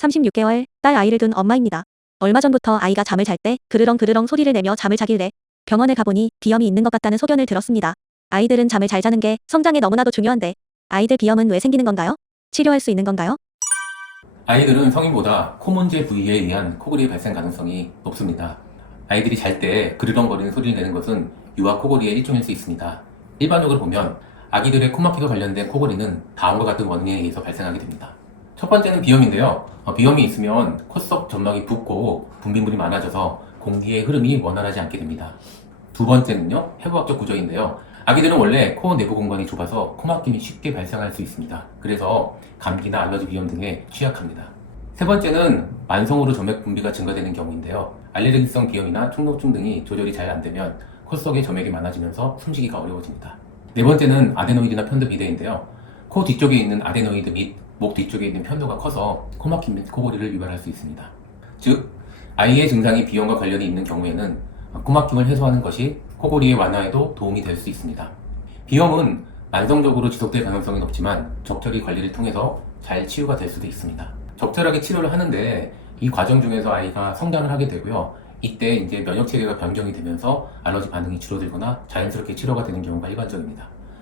36개월, 딸 아이를 둔 엄마입니다. 얼마 전부터 아이가 잠을 잘 때 그르렁그르렁 소리를 내며 잠을 자길래 병원에 가보니 비염이 있는 것 같다는 소견을 들었습니다. 아이들은 잠을 잘 자는 게 성장에 너무나도 중요한데 아이들 비염은 왜 생기는 건가요? 치료할 수 있는 건가요? 아이들은 성인보다 코 문제 부위에 의한 코골이 발생 가능성이 높습니다. 아이들이 잘 때 그르렁거리는 소리를 내는 것은 유아 코골이의 일종일 수 있습니다. 일반적으로 보면 아기들의 코막힘과 관련된 코골이는 다음과 같은 원인에 의해서 발생하게 됩니다. 첫 번째는 비염인데요. 비염이 있으면 코 속 점막이 붓고 분비물이 많아져서 공기의 흐름이 원활하지 않게 됩니다. 두 번째는요, 해부학적 구조인데요. 아기들은 원래 코 내부 공간이 좁아서 코막힘이 쉽게 발생할 수 있습니다. 그래서 감기나 알러지 비염 등에 취약합니다. 세 번째는 만성으로 점액 분비가 증가되는 경우인데요. 알레르기성 비염이나 축농증 등이 조절이 잘 안되면 코 속에 점액이 많아지면서 숨쉬기가 어려워집니다. 네 번째는 아데노이드나 편도 비대인데요. 코 뒤쪽에 있는 아데노이드 및 목 뒤쪽에 있는 편도가 커서 코막힘 및 코골이를 유발할 수 있습니다. 즉, 아이의 증상이 비염과 관련이 있는 경우에는 코막힘을 해소하는 것이 코골이의 완화에도 도움이 될 수 있습니다. 비염은 만성적으로 지속될 가능성이 높지만 적절히 관리를 통해서 잘 치유가 될 수도 있습니다. 적절하게 치료를 하는데 이 과정 중에서 아이가 성장을 하게 되고요. 이때 이제 면역 체계가 변경이 되면서 알러지 반응이 줄어들거나 자연스럽게 치료가 되는 경우가 일반적입니다.